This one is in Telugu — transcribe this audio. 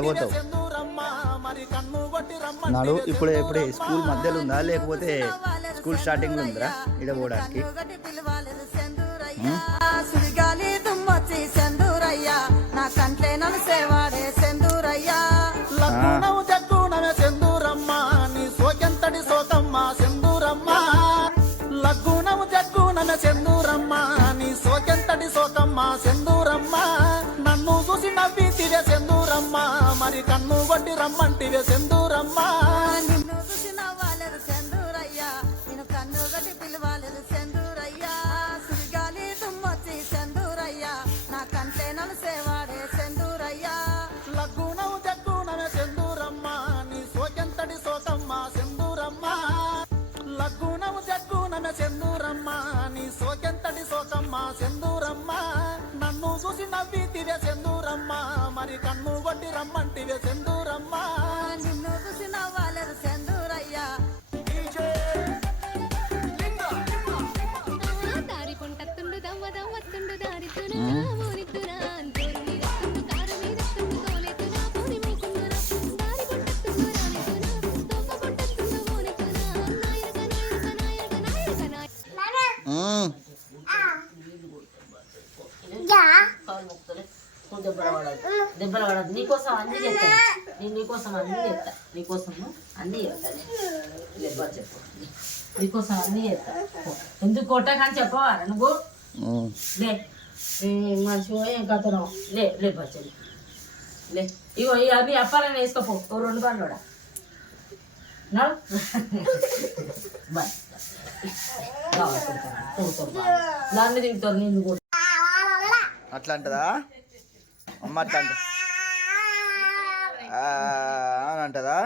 ఎడబోతావు నాడు ఇప్పుడే ఇప్పుడే స్కూల్ మధ్యలో ఉందా లేకపోతే స్కూల్ స్టార్టింగ్లో ఉందిరా ఇడబోడానికి నా కంట్లే నన్ను సేవాడే సెందూరయ్యా సెందూరమ్మ నీ సోకెంతటి సోకమ్మ సెందూరమ్మ లగ్గునము జగ్గునమే సెందూరమ్మ నీ సోకెంతటి సోకమ్మ సెందూరమ్మ నన్ను చూసి నవ్వితివే సెందూరమ్మ మరి కన్ను కొట్టి రమ్మంటివే సెందూరమ్మ నిన్ను చూసి నవ్వాలేదు సెందూరయ్యా నేను కన్ను కొట్టి పిలవాలేదు సెందూరయ్యా సుడిగాలి దుమ్మొచ్చి సెందూరయ్యా నా కంటే నన్ను సేవాడే సెందూరయ్యా లగ్గునము జగ్గునమే సెందూరమ్మ నీ సోకెంతటి సోకమ్మ సెందూరమ్మ లగ్గునము జగ్గునమే సెందూరమ్మ నీ సోకెంతటి సోకమ్మ సెందూరమ్మ నన్ను చూసి నవ్వితివే సెందూరమ్మ మరి కన్ను కొట్టి రమ్మంటివే సెందూరమ్మ నిన్ను చూసి నవ్వాలేదు సెందూరయ్యా దారి పొంటత్తుండు దమ్మ దమ్మత్తుండు దారితున ఊరితున దెబ్బలు పడదు నీకోసం అన్ని చెప్తాను నేను నీకోసం అన్ని చెప్తా నీకోసం అన్ని చెప్తాను దెబ్బ చెప్పు నీకోసం అన్ని చెప్తా ఎందుకు కొట్టకని చెప్పవా నువ్వు లే మంచిగా ఏం కథనం లే లేపచ్చండి లే ఇగో అవి అప్పాలని వేసుకోపో ఓ 2 పండ్లు కూడా నడు బాయ్ దాన్ని తింటారు నేను కూడా అట్లా అంటదా అమ్మ అట్లా అంట అని అంటదా